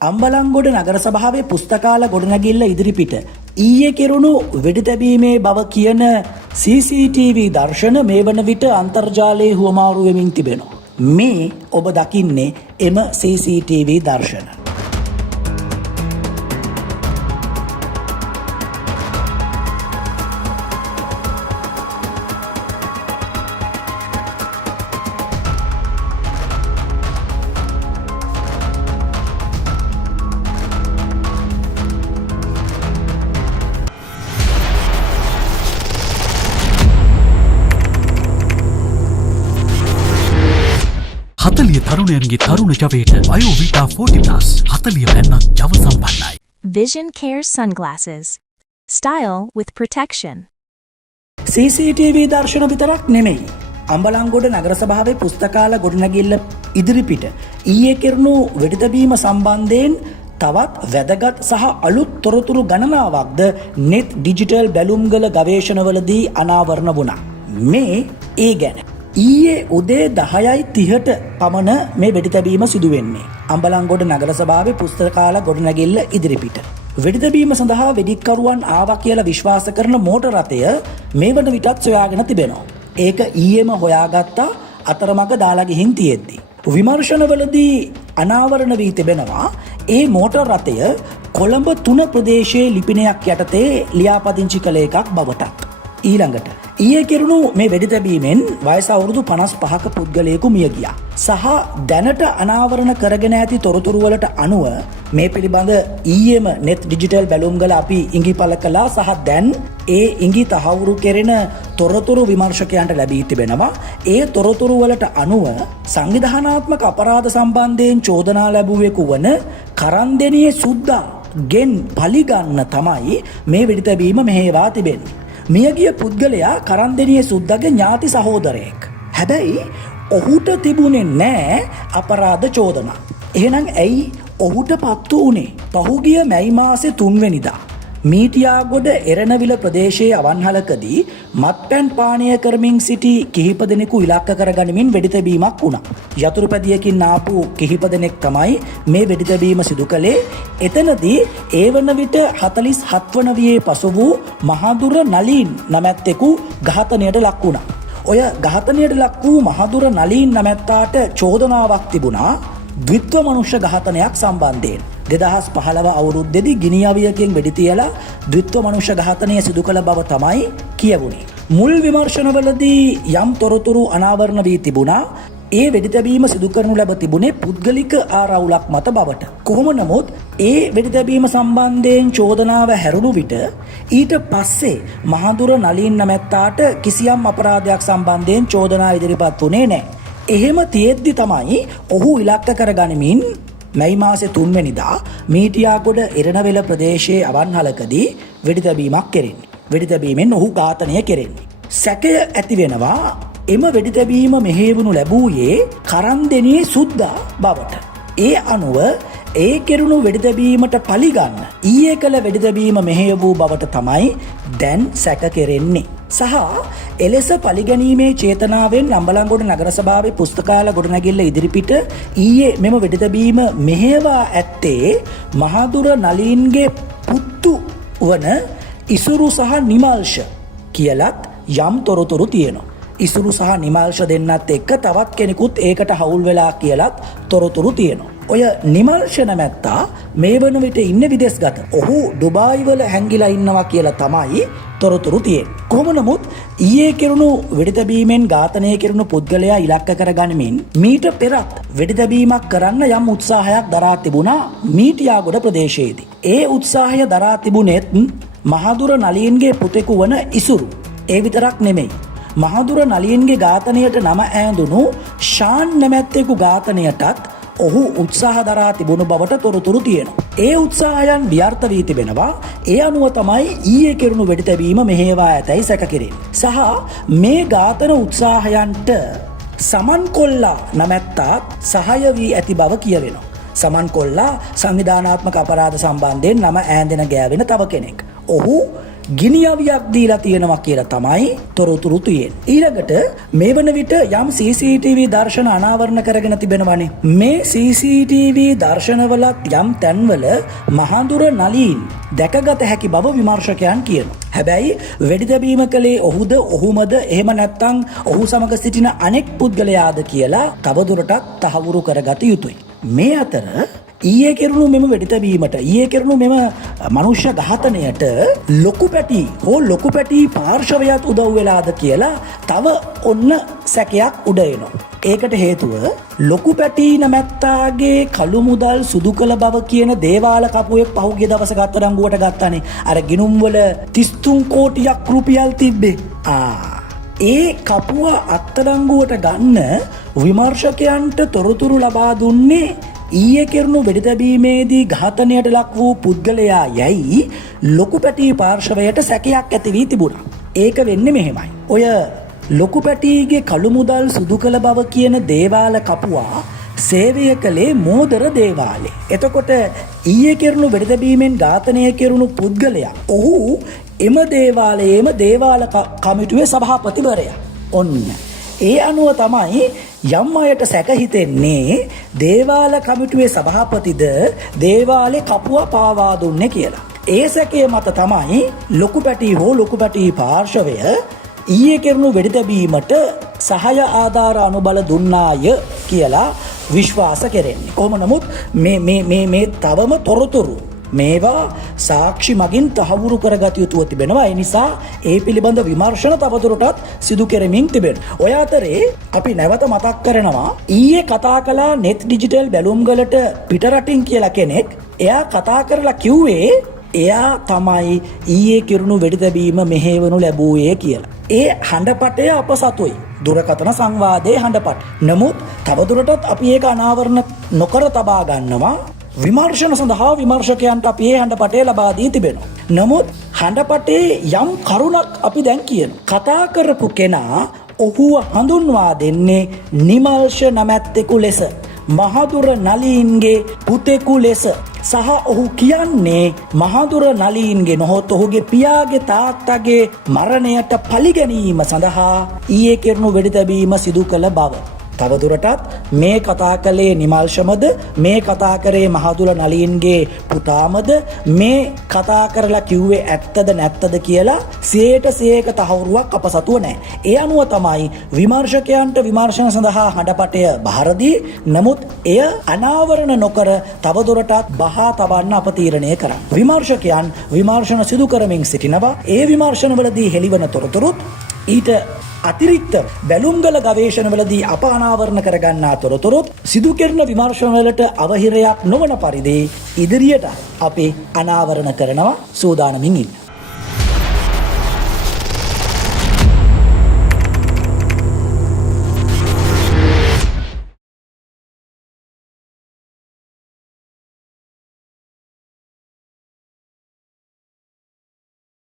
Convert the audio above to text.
අම්බලන්ගොඩ නගර සභාවේ පුස්තකාල ගොඩනැගිල්ල ඉදිරිපිට ඊයේ කෙරුණු වෙඩි තැබීමේ බව කියන CCTV දර්ශන මේ වන විට අන්තර්ජාලයේ හුවමාරු වෙමින් තිබෙනවා. මේ ඔබ දකින්නේ එම CCTV දර්ශන. තරුණයන්ගේ තරුණ ජවයට වයෝවිටා 40+ 40 පැන්නක් ජව සම්පන්නයි. Vision Care Sunglasses. Style with protection. CCTV දර්ශන විතරක් නෙමෙයි. අම්බලන්ගොඩ නගර සභාවේ පුස්තකාල ගොඩනැගිල්ල ඉදිරිපිට ඊයේ කෙරුණු වෙඩි තැබීම සම්බන්ධයෙන් තවත් වැදගත් සහ අලුත් තොරතුරු ගණනාවක්ද net digital බැලුම්ගල ගවේෂණවලදී අනාවරණ වුණා. මේ ඒ ගැන ඊයේ උදේ 10:30ට පමණ මේ වෙඩි තැබීම සිදු වෙන්නේ. අම්බලන්ගොඩ නගර සභාවේ පුස්තකාල ගොඩනැගිල්ල ඉදිරිපිට. වෙඩි තැබීම සඳහා වෙඩික්කරුවන් ආවා කියලා විශ්වාස කරන මෝටර රථය මේ වන විටත් සොයාගෙන තිබෙනවා. ඒක ඊයේම හොයාගත්තා අතරමඟ දාලා ගිහින් තියෙද්දි. විමර්ශනවලදී අනාවරණ වී තිබෙනවා ඒ මෝටර රථය කොළඹ 3 ප්‍රදේශයේ ලිපිනයක් යටතේ ලියාපදිංචි කළ එකක් බවටත්. ඊළඟට ඊයේ කෙරුණු මේ වෙඩි තැබීමෙන් වයස අවුරුදු 55ක පුද්ගලයෙකු මිය ගියා. සහ දැනට අනාවරණ කරගෙන ඇති තොරතුරු වලට අනුව මේ පිළිබඳ ඊයේම net digital බැලුම්ගල අපි ඉඟිපල කළා සහ දැන් ඒ ඉඟි තහවුරු කෙරෙන තොරතුරු විමර්ශකයන්ට ලැබී තිබෙනවා. ඒ තොරතුරු වලට අනුව සංවිධානාත්මක අපරාධ සම්බන්ධයෙන් චෝදනා ලැබුවෙකු වන කරන්දෙනියේ සුද්දා ගෙන් පලිගන්න තමයි මේ වෙඩි තැබීම මෙහෙවා තිබෙන්නේ. මියගිය පුද්ගලයා කරන්දෙනියේ සුද්දාගේ ඥාති සහෝදරයෙක්. හැබැයි ඔහුට තිබුණේ නෑ අපරාධ චෝදනා. එහෙනම් ඇයි ඔහුට පත්තු වුණේ? පහුගිය මැයි මාසේ 3 වෙනිදා මීටියාගොඩ එරණවිල ප්‍රදේශයේ අවන්හලකදී මත්පැන් පානය කරමින් සිටි කිහිප දෙනෙකු ඉලක්ක කරගනිමින් වෙඩි තැබීමක් වුණා. යතුරුපැදියකින් ආපු කිහිප දෙනෙක් තමයි මේ වෙඩි තැබීම සිදු කළේ. එතනදී ඒ වන විට 47 වන වියේ පසු වූ මහදුර නලීන් නමැත්තෙකු ඝාතනයට ලක් වුණා. ඔය ඝාතනයට ලක් වූ මහදුර නලීන් නමැත්තාට චෝදනාවක් තිබුණා ද්විත්ව මනුෂ්‍ය ඝාතනයක් සම්බන්ධයෙන්. 2015 අවුරුද්දේදී ගිනි අවියකින් වෙඩි තියලා ද්විත්ව මනුෂ්‍ය ඝාතනය සිදු කළ බව තමයි කියවුනේ. මුල් විමර්ශනවලදී යම් තොරතුරු අනාවරණ වී තිබුණා. ඒ වෙඩි තැබීම සිදු කරනු ලැබ තිබුණේ පුද්ගලික ආරවුලක් මත බවට. කොහොම නමුත් ඒ වෙඩි තැබීම සම්බන්ධයෙන් චෝදනාව හැරුණු විට ඊට පස්සේ මහදුර නලීන් නමැත්තාට කිසියම් අපරාධයක් සම්බන්ධයෙන් චෝදනා ඉදිරිපත් වුණේ නැහැ. එහෙම තියෙද්දි තමයි ඔහු ඉලක්ක කරගනිමින් මැයි මාසේ 3 වෙනිදා මීටියාගොඩ එරණවෙල ප්‍රදේශයේ අවන්හලකදී වෙඩි තැබීමක් කෙරෙන්නේ. වෙඩි තැබීමෙන් ඔහු ඝාතනය කෙරෙන්නේ. සැකය ඇති වෙනවා එම වෙඩි තැබීම මෙහෙවනු ලැබුවේ කරන්දෙනියේ සුද්දා බවට. ඒ අනුව ඒ කෙරුණු වෙඩි තැබීමට පලිගන්න ඊයේ කළ වෙඩි තැබීම මෙහෙය වූ බවට තමයි දැන් සැක කෙරෙන්නේ. සහ එලෙස පලිගැනීමේ චේතනාවෙන් අම්බලන්ගොඩ නගර සභාවේ පුස්තකාල ගොඩනැගිල්ල ඉදිරිපිට ඊයේ මෙම වෙඩි තැබීම මෙහෙවා ඇත්තේ මහදුර නලීන්ගේ පුත්තු වන ඉසුරු සහ නිමල්ෂ කියලත් යම් තොරතුරු තියෙනවා. ඉසුරු සහ නිමල්ෂ දෙන්නත් එක්ක තවත් කෙනෙකුත් ඒකට හවුල් වෙලා කියලත් තොරතුරු තියෙනවා. ඔය නිමල්ෂ නැමැත්තා මේ වන විට ඉන්න විදේශගත. ඔහු ඩුබායි වල හැංගිලා ඉන්නවා කියලා තමයි තොරතුරු තියෙන්නේ. කොහොම නමුත් ඊයේ කෙරුණු වෙඩි තැබීමෙන් ඝාතනය කෙරුණු පුද්ගලයා ඉලක්ක කරගනිමින් මීට පෙරත් වෙඩි තැබීමක් කරන්න යම් උත්සාහයක් දරා තිබුණා මීටියාගොඩ ප්‍රදේශයේදී. ඒ උත්සාහය දරා තිබුණෙත් මහදුර නලීන්ගේ පුතෙකු වන ඉසුරු. ඒ විතරක් නෙමෙයි. මහදුර නලීන්ගේ ඝාතනයට නම ඈඳුණු ෂාන් නැමැත්තෙකු ඝාතනයටත් ඔහු උත්සාහ දරා තිබුණු බවට තොරතුරු තියෙනවා. ඒ උත්සාහයන් ව්‍යර්ථ වී තිබෙනවා. ඒ අනුව තමයි ඊයේ කෙරුණු වෙඩි තැබීම මෙහෙවා ඇතැයි සැක කෙරෙන්නේ. සහ මේ ඝාතන උත්සාහයන්ට සමන් කොල්ලා නැමැත්තාත් සහාය වී ඇති බව කියවෙනවා. සමන් කොල්ලා සංවිධානාත්මක අපරාධ සම්බන්ධයෙන් නම ඈඳෙන ගෑවෙන තව කෙනෙක්. ඔහු ගිනියවියක් දීලා තියෙනවා කියලා තමයි තොරතුරු තියෙන්නේ. ඊළඟට මේ වන විට යම් CCTV දර්ශන අනාවරණ කරගෙන තිබෙනවානේ. මේ CCTV දර්ශනවලත් යම් තැන්වල මහඳුර නලීන් දැකගත හැකි බව විමර්ශකයන් කියනවා. හැබැයි වෙඩි තැබීම කළේ ඔහුද ඔහුමද එහෙම නැත්නම් ඔහු සමග සිටින අනෙක් පුද්ගලයාද කියලා තවදුරටත් තහවුරු කරගත යුතුයි. මේ අතර ඊයේ කෙරුණු මෙම වෙඩිතැබීමට ඊයේ කෙරුණු මෙම මනුෂ්‍ය ඝාතනයට ලොකු පැටි හෝ ලොකු පැටි පාර්ශවයත් උදව් වෙලාද කියලා තව ඔන්න සැකයක් උඩ එනවා. ඒකට හේතුව ලොකු පැටි නැමැත්තාගේ කළු මුදල් සුදු කළ බව කියන දේවාල කපුවෙක් පහුගිය දවසක අත්අඩංගුවට ගත්තානේ. අර ගිණුම් වල 33 කෝටියක් රුපියල් තිබ්බේ. ඒ කපුව අත්අඩංගුවට ගන්න විමර්ශකයන්ට තොරතුරු ලබා දුන්නේ ඊයේ කෙරුණු වෙඩිතැබීමේදී ඝාතනයට ලක් වූ පුද්ගලයා යැයි ලොකු පැටි පාර්ශවයට සැකයක් ඇති වී තිබුණා. ඒක වෙන්නේ මෙහෙමයි. ඔය ලොකු පැටිගේ කළු මුදල් සුදු කළ බව කියන දේවාල කපුවා සේවය කළේ මෝදර දේවාලේ. එතකොට ඊයේ කෙරුණු වෙඩිතැබීමෙන් ඝාතනය කෙරුණු පුද්ගලයා ඔහු එම දේවාලයේම දේවාල කමිටුවේ සභාපතිවරයා. ඔන්න ඒ අනුව තමයි යම් අයට සැක හිතෙන්නේ දේවාල කමිටුවේ සභාපතිද දේවාලේ කපුවා පාවා දුන්නේ කියලා. ඒ සැකය මත තමයි ලොකු පැටි හෝ ලොකු පැටි පාර්ශවය ඊයේ කෙරුණු වෙඩිතැබීමට සහාය ආධාර අනුබල දුන්නාය කියලා විශ්වාස කෙරෙන්නේ. කොහොම නමුත් මේ තවම තොරතුරු මේවා සාක්ෂි මගින් තහවුරු කරගත යුතුව තිබෙනවා. ඒ නිසා ඒ පිළිබඳ විමර්ශන තවදුරටත් සිදු කෙරෙමින් තිබෙනවා. ඔය අතරේ අපි නැවත මතක් කරනවා ඊයේ කතා කළා net digital බැලුම්ගලට පිටරටින් කියලා කෙනෙක්. එයා කතා කරලා කිව්වේ එයා තමයි ඊයේ කිරුණු වෙඩිතැබීම මෙහෙවනු ලැබුවේ කියලා. ඒ හඬපටය අප සතුයි. දුරකථන සංවාදයේ හඬපට. නමුත් තවදුරටත් අපි ඒක අනාවරණ නොකර තබා ගන්නවා. විමර්ශන සඳහා විමර්ශකයන්ට අපි ඒ හඬපටය ලබා දී තිබෙනවා. නමුත් හඬපටේ යම් කරුණක් අපි දැන් කියන. කතා කරපු කෙනා ඔහුව හඳුන්වා දෙන්නේ නිමල්ෂ නැමැත්තෙකු ලෙස. මහදුර නලීන්ගේ පුතෙකු ලෙස. සහ ඔහු කියන්නේ මහදුර නලීන්ගේ නොහොත් ඔහුගේ පියාගේ තාත්තගේ මරණයට පලිගැනීම සඳහා ඊයේ කෙරුණු වෙඩිතැබීම සිදු කළ බව. තවදුරටත් මේ කතා කළේ නිමල්ෂමද මේ කතා කරේ මහදුර නලීන්ගේ පුතාමද මේ කතා කරලා කිව්වේ ඇත්තද නැත්තද කියලා 100% තහවුරුවක් අප සතුව නැහැ. ඒ අනුව තමයි විමර්ශකයන්ට විමර්ශන සඳහා හඬපටය බහර දී නමුත් එය අනාවරණ නොකර තවදුරටත් බහා තබන්න අප තීරණය කරා. විමර්ශකයන් විමර්ශන සිදු කරමින් සිටිනවා. ඒ විමර්ශනවලදී හෙළිවන තොරතුරුත් ඊට අතිරික්ත බැලුම්ගල ගවේෂණවලදී අප අනාවරණ කරගන්නා තොරතුරුත් සිදු කෙරෙන විමර්ශනවලට අවහිරයක් නොවන පරිදි ඉදිරියට අපි අනාවරණ කරනවා සූදානමින් ඉන්න.